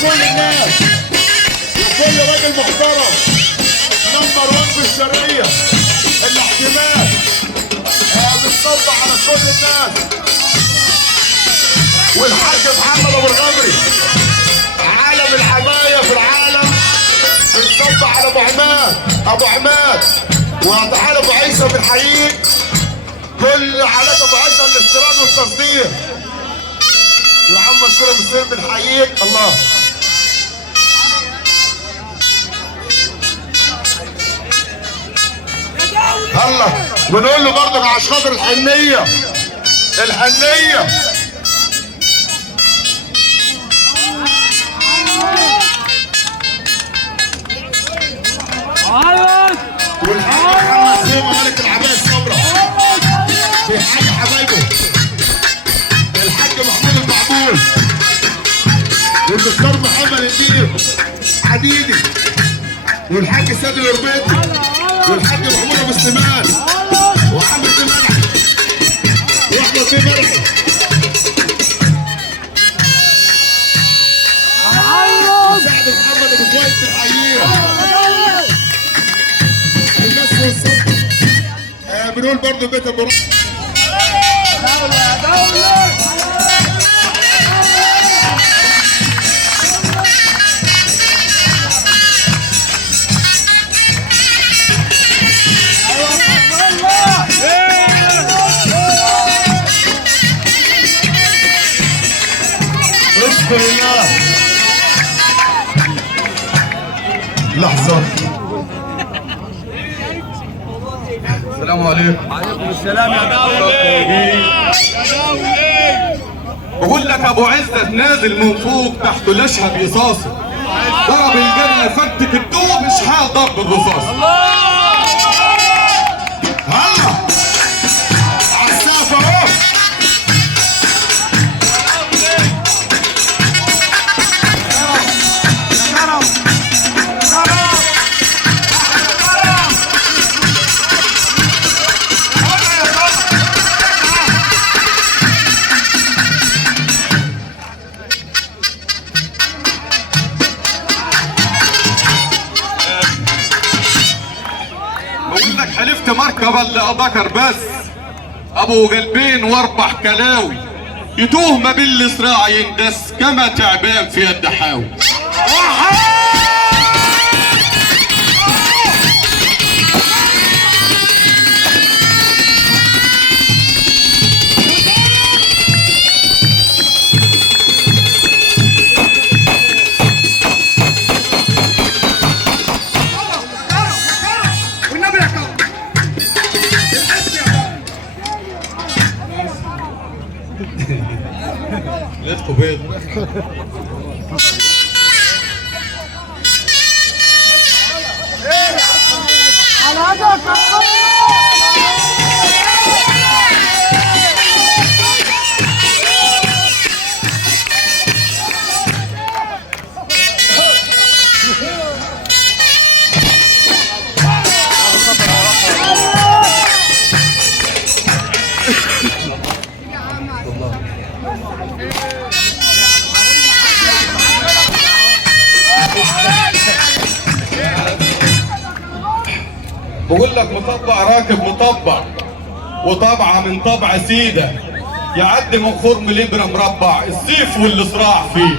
كل الناس وكل راجل محترم نمبر 1 في الشرقيه الاحتمال بتصب على كل الناس. والحاج محمد ابو الغمري عالم الحمايه في العالم بتصب على ابو عماد وتعالى ابو عيسى بنحييك. كل حالات ابو عيسى الاستيراد والتصدير وعم مسؤول مسلم بنحييك. الله الله ونقول له برضه عشان خاطر الحنيه والحاج محمد سيما ملك العباية السمراء بيحيي حبايبه الحاج محمود المعمول والدكتور محمد الدين حديدي والحاج سيد الربيطي والحاج محمود ابو سليمان وعمرو بن مرحي واحمد بن مرحي وسعد محمد ابو كويس بنحييه. بنقول برضه بيت ابو دولة اذكر الله. لحظة السلام عليكم. وعليكم السلام يا دولة. بقول لك ابو عزت نازل من فوق تحت الاشهب يصاصي ضرب الجنة فتك الدوب مش حال ضرب الرصاص. الله عالسقف اهو. حلفت مركبة اللي ذكر بس ابو قلبين واربع كلاوي يتوه ما بالصراع يندس كما تعبان في يد حاوي. ليتكو بيض بقول لك مطبع راكب مطبع وطبعه من طبع سيده يعدي من خرم الابره مربع السيف والصراع فيه.